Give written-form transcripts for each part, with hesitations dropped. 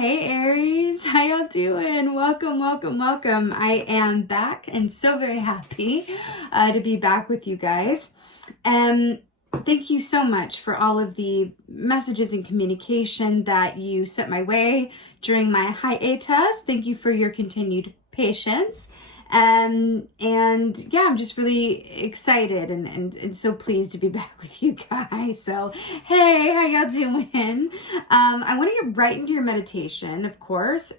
Hey Aries, how y'all doing? Welcome, welcome, welcome. I am back and so very happy to be back with you guys. Thank you so much for all of the messages and communication that you sent my way during my hiatus. Thank you for your continued patience. And yeah, I'm just really excited and so pleased to be back with you guys. So, hey, how y'all doing? I want to get right into your meditation, of course.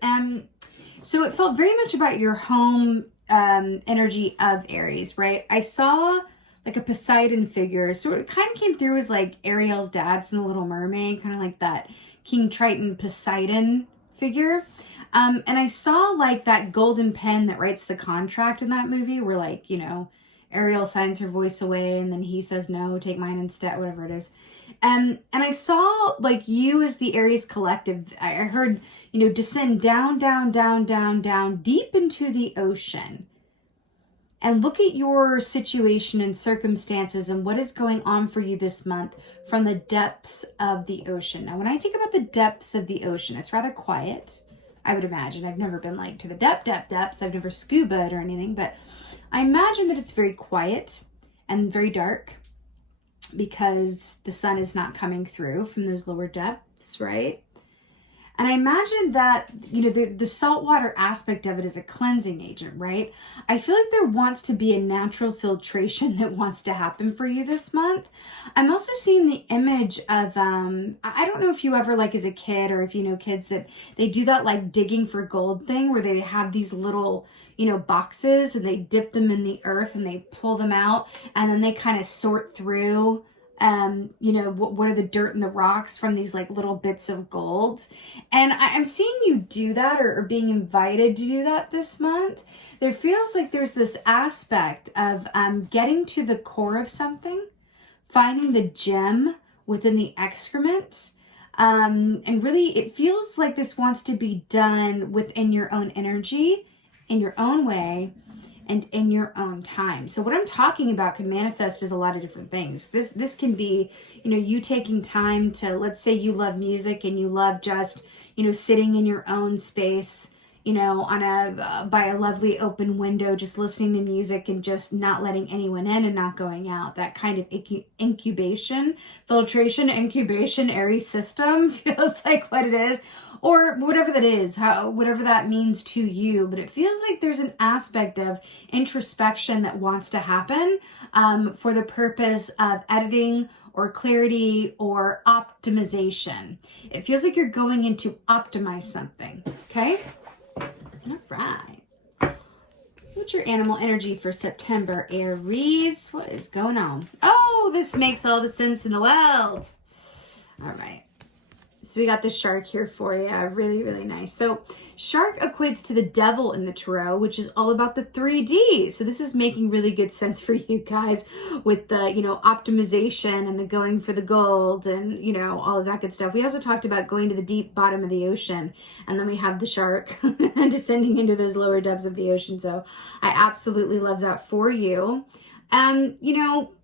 So it felt very much about your home energy of Aries, right? I saw like a Poseidon figure. So it kind of came through as like Ariel's dad from The Little Mermaid, kind of like that King Triton Poseidon figure. And I saw like that golden pen that writes the contract in that movie where like, Ariel signs her voice away and then he says, no, take mine instead, whatever it is. And I saw like you as the Aries collective. I heard, descend down, down, down, down, down, deep into the ocean. And look at your situation and circumstances and what is going on for you this month from the depths of the ocean. Now, when I think about the depths of the ocean, it's rather quiet, I would imagine. I've never been like to the depths. I've never scubaed or anything, but I imagine that it's very quiet and very dark because the sun is not coming through from those lower depths, right? And I imagine that, the saltwater aspect of it is a cleansing agent, right? I feel like there wants to be a natural filtration that wants to happen for you this month. I'm also seeing the image of, I don't know if you ever, like as a kid or if you know kids that they do that like digging for gold thing where they have these little, boxes and they dip them in the earth and they pull them out and then they kind of sort through what are the dirt and the rocks from these like little bits of gold. And I'm seeing you do that or being invited to do that this month. There feels like there's this aspect of getting to the core of something, finding the gem within the excrement. And really it feels like this wants to be done within your own energy, in your own way, and in your own time. So what I'm talking about can manifest as a lot of different things. This can be, you taking time to, let's say you love music and you love just, sitting in your own space, by a lovely open window, just listening to music and just not letting anyone in and not going out. That kind of incubation, filtration, incubation, Aries system feels like what it is. Or whatever that is, whatever that means to you. But it feels like there's an aspect of introspection that wants to happen for the purpose of editing or clarity or optimization. It feels like you're going in to optimize something, okay? All right. What's your animal energy for September, Aries? What is going on? Oh, this makes all the sense in the world. All right. So we got the shark here for you. Really, really nice. So shark equates to the devil in the tarot, which is all about the 3D. So this is making really good sense for you guys with the, optimization and the going for the gold and, all of that good stuff. We also talked about going to the deep bottom of the ocean. And then we have the shark descending into those lower depths of the ocean. So I absolutely love that for you.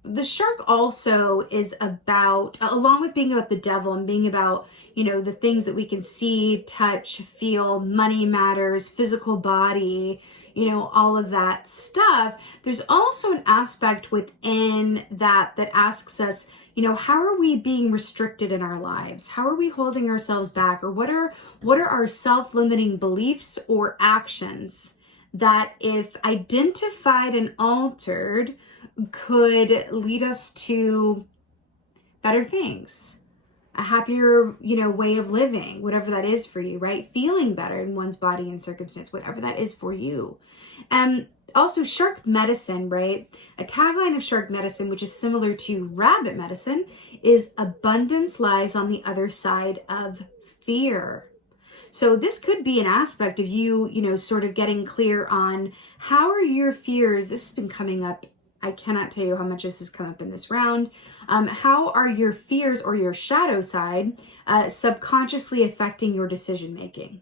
The shark also is about, along with being about the devil and being about, the things that we can see, touch, feel, money matters, physical body, all of that stuff. There's also an aspect within that asks us, how are we being restricted in our lives? How are we holding ourselves back? Or what are our self-limiting beliefs or actions that if identified and altered could lead us to better things, a happier, way of living, whatever that is for you, right? Feeling better in one's body and circumstance, whatever that is for you. Also shark medicine, right? A tagline of shark medicine, which is similar to rabbit medicine, is abundance lies on the other side of fear. So this could be an aspect of you, sort of getting clear on how are your fears. This has been coming up. I cannot tell you how much this has come up in this round. How are your fears or your shadow side subconsciously affecting your decision making?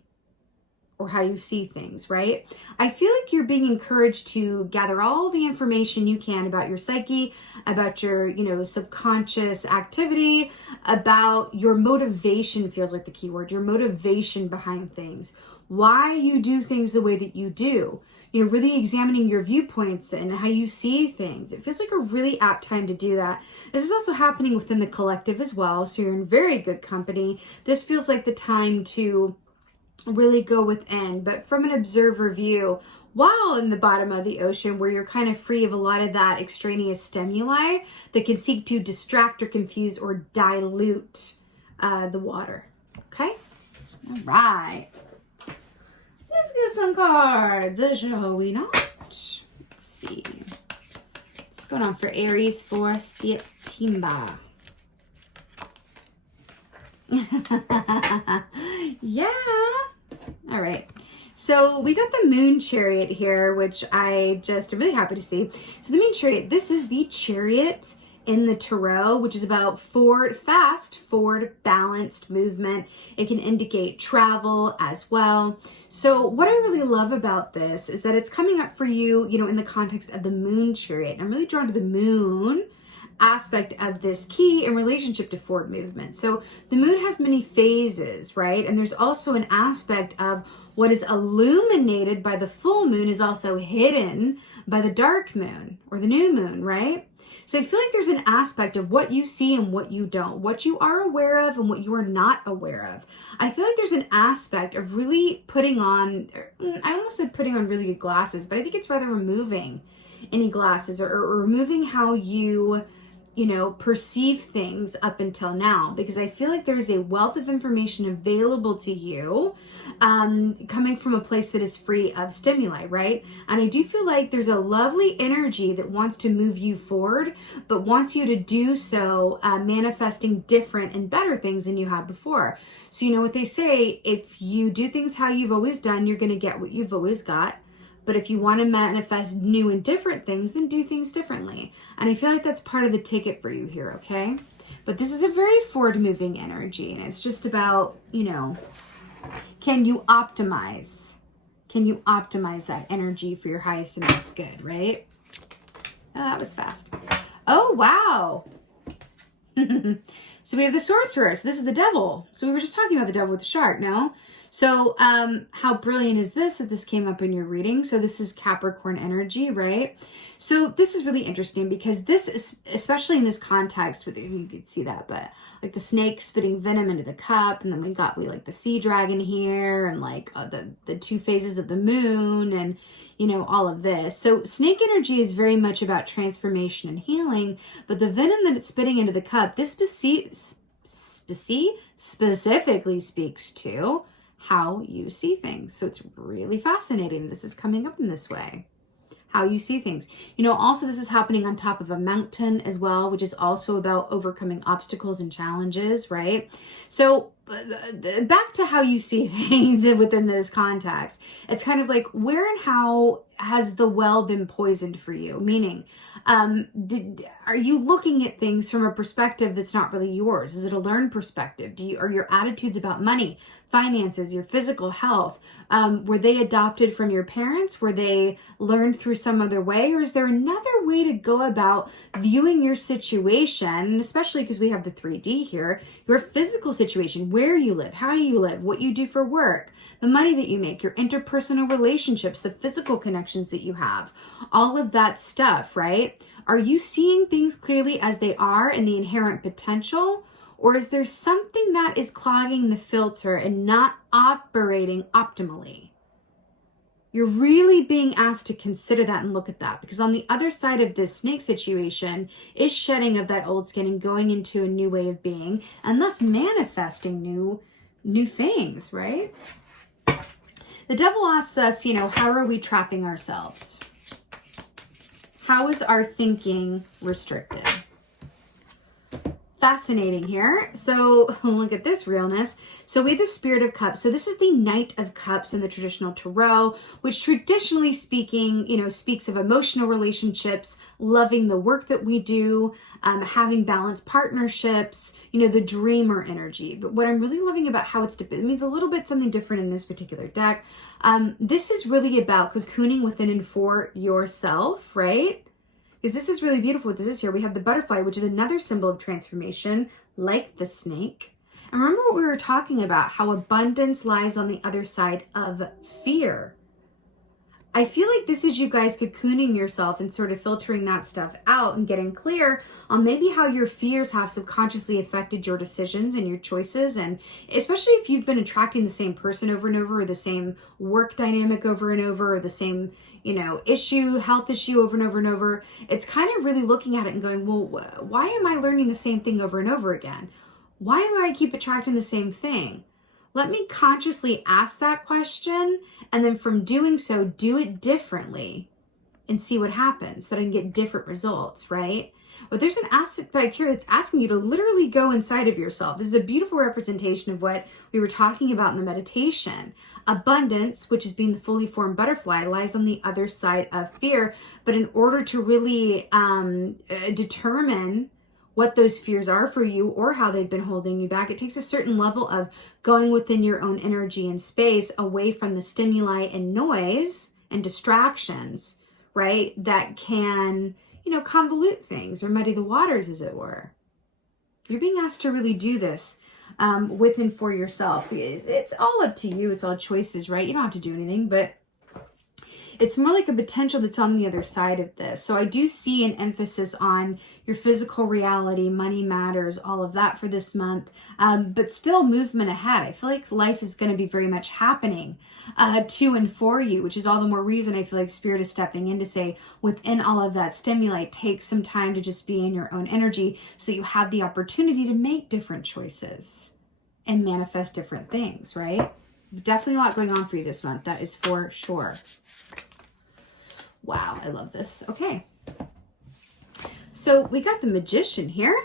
or how you see things, right? I feel like you're being encouraged to gather all the information you can about your psyche, about your, you know, subconscious activity, about your motivation, feels like the key word, your motivation behind things, why you do things the way that you do, you know, really examining your viewpoints and how you see things. It feels like a really apt time to do that. This is also happening within the collective as well, so you're in very good company. This feels like the time to really go within, but from an observer view, while in the bottom of the ocean, where you're kind of free of a lot of that extraneous stimuli that can seek to distract or confuse or dilute the water. Okay? All right. Let's get some cards, shall we not? Let's see. What's going on for Aries for September? Yeah. All right. So we got the Moon Chariot here, which I'm really happy to see. So the Moon Chariot, this is the chariot in the tarot, which is about fast, forward, balanced movement. It can indicate travel as well. So what I really love about this is that it's coming up for you, you know, in the context of the Moon Chariot. And I'm really drawn to the moon aspect of this key in relationship to forward movement. So the moon has many phases, right? And there's also an aspect of what is illuminated by the full moon is also hidden by the dark moon or the new moon, right? So I feel like there's an aspect of what you see and what you don't, what you are aware of and what you are not aware of. I feel like there's an aspect of really putting on, I almost said putting on really good glasses, but I think it's rather removing any glasses or removing how you know, perceive things up until now, because I feel like there's a wealth of information available to you coming from a place that is free of stimuli, right? And I do feel like there's a lovely energy that wants to move you forward, but wants you to do so manifesting different and better things than you had before. So you know what they say, if you do things how you've always done, you're going to get what you've always got. But if you want to manifest new and different things, then do things differently. And I feel like that's part of the ticket for you here, okay? But this is a very forward-moving energy, and it's just about, you know, can you optimize? Can you optimize that energy for your highest and best good, right? Oh, that was fast. Oh, wow. So we have the sorcerer. So this is the devil. So we were just talking about the devil with the shark, no? So how brilliant is this that this came up in your reading? So this is Capricorn energy, right? So this is really interesting because this is, especially in this context, with you can see that, but like the snake spitting venom into the cup, and then we like the sea dragon here, and like the two phases of the moon, and you know, all of this. So snake energy is very much about transformation and healing, but the venom that it's spitting into the cup, this specifically speaks to how you see things. So it's really fascinating. This is coming up in this way. How you see things. You know, also this is happening on top of a mountain as well, which is also about overcoming obstacles and challenges, right? So back to how you see things within this context. It's kind of like, where and how has the well been poisoned for you? Meaning, are you looking at things from a perspective that's not really yours? Is it a learned perspective? Are your attitudes about money, finances, your physical health, were they adopted from your parents? Were they learned through some other way? Or is there another way to go about viewing your situation, especially because we have the 3D here, your physical situation, where you live, how you live, what you do for work, the money that you make, your interpersonal relationships, the physical connections that you have, all of that stuff, right? Are you seeing things clearly as they are and the inherent potential? Or is there something that is clogging the filter and not operating optimally? You're really being asked to consider that and look at that, because on the other side of this snake situation is shedding of that old skin and going into a new way of being, and thus manifesting new things, right? The devil asks us, you know, how are we trapping ourselves? How is our thinking restricted? fascinating here. So look at this realness. So we have the Spirit of Cups. So this is the Knight of Cups in the traditional tarot, which traditionally speaking, you know, speaks of emotional relationships, loving the work that we do, having balanced partnerships, you know, the dreamer energy. But what I'm really loving about how it means a little bit something different in this particular deck. This is really about cocooning within and for yourself, right? Because this is really beautiful what this is here. We have the butterfly, which is another symbol of transformation, like the snake. And remember what we were talking about, how abundance lies on the other side of fear. I feel like this is you guys cocooning yourself and sort of filtering that stuff out and getting clear on maybe how your fears have subconsciously affected your decisions and your choices. And especially if you've been attracting the same person over and over, or the same work dynamic over and over, or the same, you know, health issue over and over and over. It's kind of really looking at it and going, well, why am I learning the same thing over and over again? Why do I keep attracting the same thing? Let me consciously ask that question, and then from doing so, do it differently and see what happens, so that I can get different results, right? But there's an aspect back here that's asking you to literally go inside of yourself. This is a beautiful representation of what we were talking about in the meditation. Abundance, which is being the fully formed butterfly, lies on the other side of fear. But in order to really determine what those fears are for you or how they've been holding you back, it takes a certain level of going within your own energy and space, away from the stimuli and noise and distractions, right? That can, you know, convolute things or muddy the waters, as it were. You're being asked to really do this with and for yourself. It's all up to you. It's all choices, right? You don't have to do anything, but it's more like a potential that's on the other side of this. So I do see an emphasis on your physical reality, money matters, all of that for this month, but still movement ahead. I feel like life is going to be very much happening to and for you, which is all the more reason I feel like Spirit is stepping in to say, within all of that stimuli, take some time to just be in your own energy so that you have the opportunity to make different choices and manifest different things, right? Definitely a lot going on for you this month. That is for sure. Wow, I love this. Okay. So we got the Magician here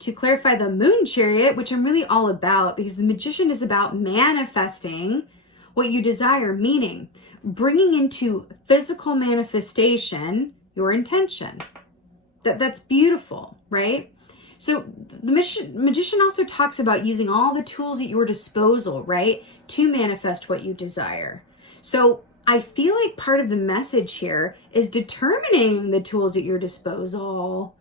to clarify the Moon Chariot, which I'm really all about, because the Magician is about manifesting what you desire, meaning bringing into physical manifestation your intention. That's beautiful, right? So the Magician also talks about using all the tools at your disposal, right, to manifest what you desire. So I feel like part of the message here is determining the tools at your disposal,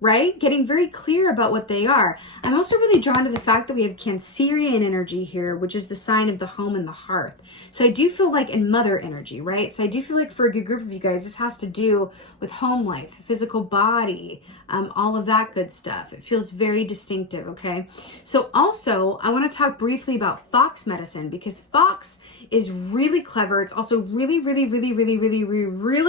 right? Getting very clear about what they are. I'm also really drawn to the fact that we have Cancerian energy here, which is the sign of the home and the hearth. So I do feel like in mother energy, right? So I do feel like for a good group of you guys, this has to do with home life, the physical body, all of that good stuff. It feels very distinctive, okay? So also, I want to talk briefly about fox medicine, because fox is really clever. It's also really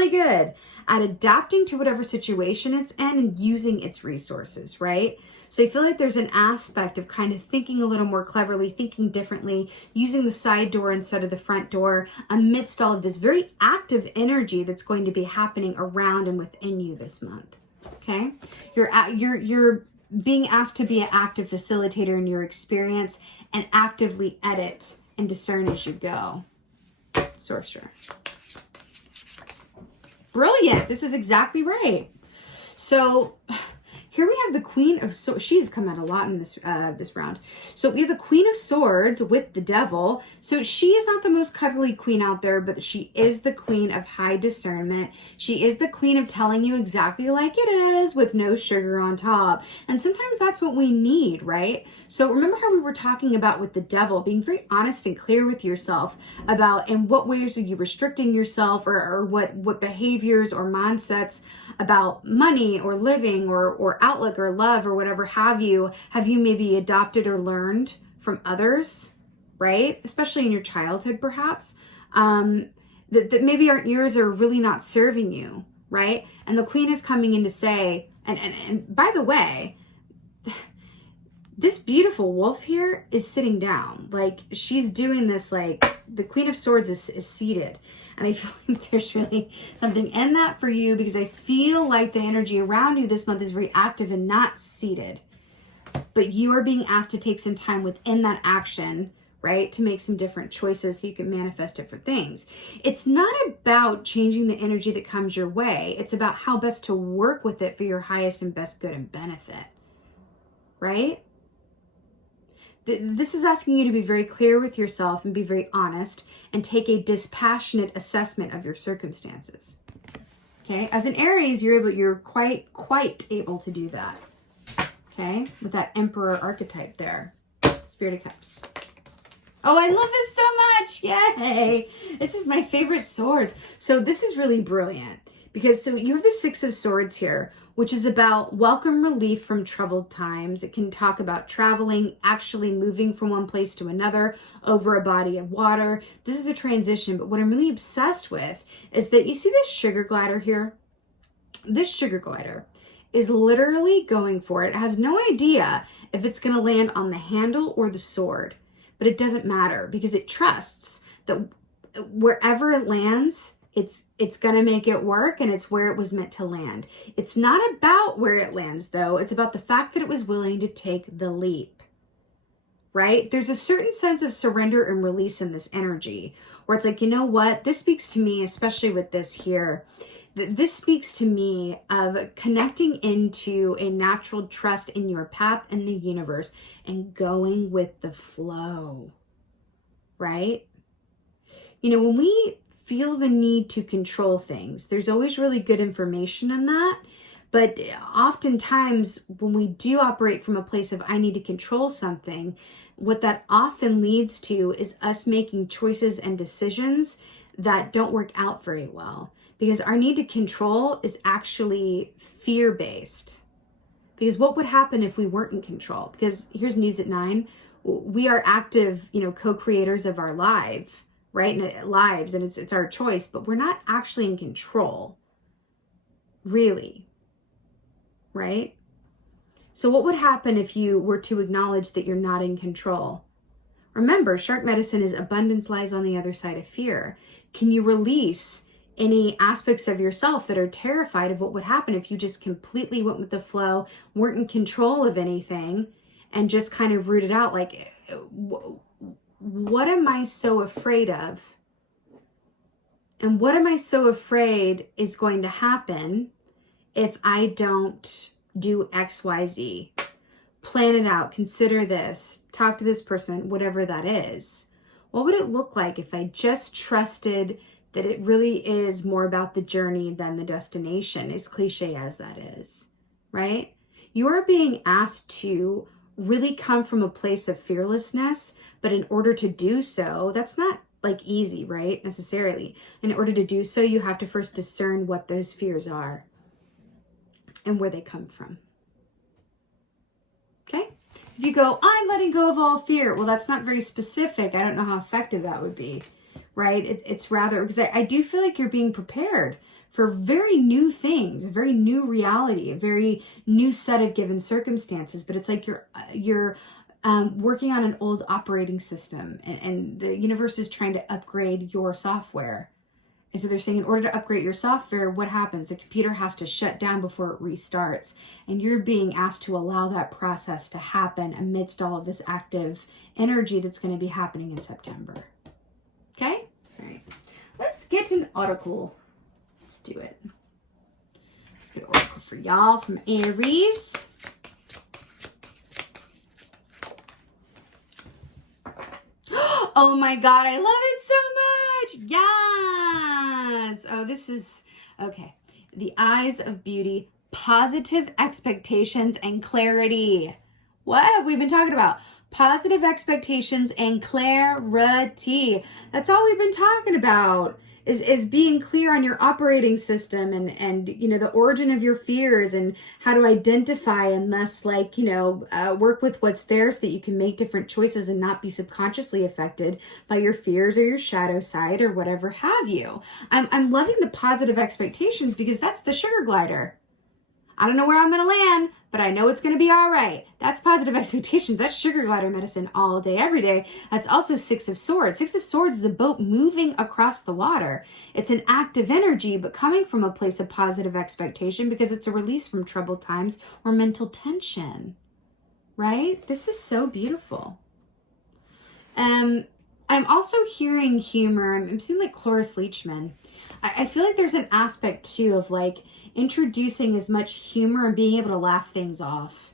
good at adapting to whatever situation it's in and using its resources, right? So I feel like there's an aspect of kind of thinking a little more cleverly, thinking differently, using the side door instead of the front door amidst all of this very active energy that's going to be happening around and within you this month. Okay? You're being asked to be an active facilitator in your experience and actively edit and discern as you go. Sorcerer. Brilliant. This is exactly right. So here we have the Queen of Swords. She's come out a lot in this this round. So we have the Queen of Swords with the Devil. So she is not the most cuddly queen out there, but she is the queen of high discernment. She is the queen of telling you exactly like it is with no sugar on top. And sometimes that's what we need, right? So remember how we were talking about with the Devil, being very honest and clear with yourself about in what ways are you restricting yourself, or what behaviors or mindsets about money or living or outlook or love or whatever have you maybe adopted or learned from others, right? Especially in your childhood, perhaps, that maybe our ears are really not serving you, right? And the Queen is coming in to say, and by the way, this beautiful wolf here is sitting down. Like, she's doing this, like, the Queen of Swords is seated. And I feel like there's really something in that for you, because I feel like the energy around you this month is very active and not seated. but you are being asked to take some time within that action, right, to make some different choices so you can manifest different things. It's not about changing the energy that comes your way. It's about how best to work with it for your highest and best good and benefit, right? This is asking you to be very clear with yourself and be very honest and take a dispassionate assessment of your circumstances. Okay, as an Aries, you're quite able to do that. Okay, with that Emperor archetype there, Spirit of Cups. Oh, I love this so much! Yay! This is my favorite swords. So this is really brilliant because so you have the Six of Swords here, which is about welcome relief from troubled times. It can talk about traveling, actually moving from one place to another over a body of water. This is a transition, but what I'm really obsessed with is that you see this sugar glider here? This sugar glider is literally going for it. It has no idea if it's going to land on the handle or the sword, but it doesn't matter because it trusts that wherever it lands, it's going to make it work, and it's where it was meant to land. It's not about where it lands, though. It's about the fact that it was willing to take the leap, right? There's a certain sense of surrender and release in this energy where it's like, you know what? This speaks to me, especially with this here. This speaks to me of connecting into a natural trust in your path and the universe and going with the flow, right? You know, when we feel the need to control things, there's always really good information in that. But oftentimes when we do operate from a place of I need to control something, what that often leads to is us making choices and decisions that don't work out very well. Because our need to control is actually fear-based. Because what would happen if we weren't in control? Because here's News at 9. We are active, co-creators of our lives, right? And it's our choice, but we're not actually in control, really, right? So what would happen if you were to acknowledge that you're not in control? Remember, shark medicine is abundance lies on the other side of fear. Can you release any aspects of yourself that are terrified of what would happen if you just completely went with the flow, weren't in control of anything, and just kind of rooted out like, what am I so afraid of? And what am I so afraid is going to happen if I don't do X, Y, Z? Plan it out, consider this, talk to this person, whatever that is. What would it look like if I just trusted that it really is more about the journey than the destination, as cliche as that is, right? You are being asked to really come from a place of fearlessness, but in order to do so, that's not like easy, right? Necessarily. In order to do so, you have to first discern what those fears are and where they come from. Okay? If you go, I'm letting go of all fear, well, that's not very specific. I don't know how effective that would be. Right? It's rather, because I do feel like you're being prepared for very new things, a very new reality, a very new set of given circumstances. But it's like you're working on an old operating system, and the universe is trying to upgrade your software. And so they're saying in order to upgrade your software, what happens? The computer has to shut down before it restarts. And you're being asked to allow that process to happen amidst all of this active energy that's going to be happening in September. Okay? All right. Let's get an oracle. Let's do it. Let's get an oracle for y'all from Aries. Oh my God, I love it so much. Yes. Oh, this is, okay. The eyes of beauty, positive expectations and clarity. What have we been talking about? Positive expectations and clarity. That's all we've been talking about is being clear on your operating system and the origin of your fears and how to identify and thus work with what's there so that you can make different choices and not be subconsciously affected by your fears or your shadow side or whatever have you. I'm loving the positive expectations because that's the sugar glider. I don't know where I'm going to land, but I know it's going to be all right. That's positive expectations. That's sugar glider medicine all day, every day. That's also Six of Swords. Six of Swords is a boat moving across the water. It's an active energy, but coming from a place of positive expectation because it's a release from troubled times or mental tension, right? This is so beautiful. I'm also hearing humor. I'm seeing like Cloris Leachman. I feel like there's an aspect too of like introducing as much humor and being able to laugh things off.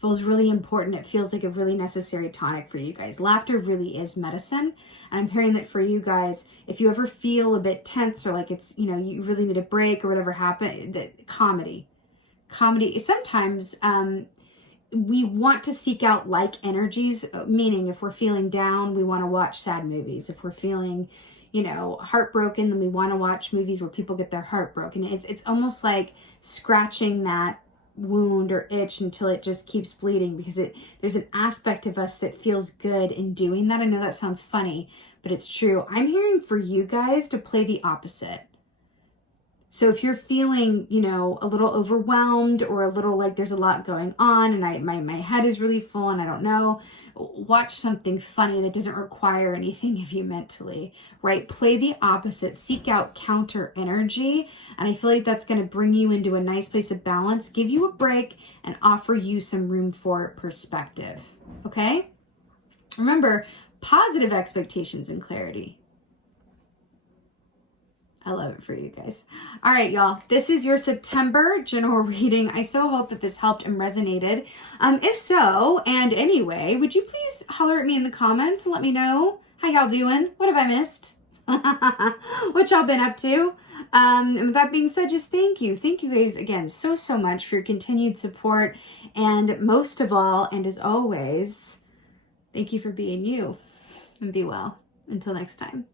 Feels really important. It feels like a really necessary tonic for you guys. Laughter really is medicine. And I'm hearing that for you guys, if you ever feel a bit tense or like it's, you know, you really need a break or whatever happened, that comedy sometimes, we want to seek out like energies, meaning if we're feeling down, we want to watch sad movies. If we're feeling, you know, heartbroken, then we want to watch movies where people get their heart broken. It's almost like scratching that wound or itch until it just keeps bleeding, because there's an aspect of us that feels good in doing that. I know that sounds funny, but it's true. I'm hearing for you guys to play the opposite. So if you're feeling, you know, a little overwhelmed or a little like there's a lot going on and my head is really full and I don't know, watch something funny that doesn't require anything of you mentally, right? Play the opposite, seek out counter energy. And I feel like that's going to bring you into a nice place of balance, give you a break, and offer you some room for perspective. Okay? Remember, positive expectations and clarity. I love it for you guys. All right, y'all. This is your September general reading. I so hope that this helped and resonated. If so, and anyway, would you please holler at me in the comments and let me know how y'all doing? What have I missed? What y'all been up to? And with that being said, just thank you. Thank you guys again so much for your continued support. And most of all, and as always, thank you for being you. And be well. Until next time.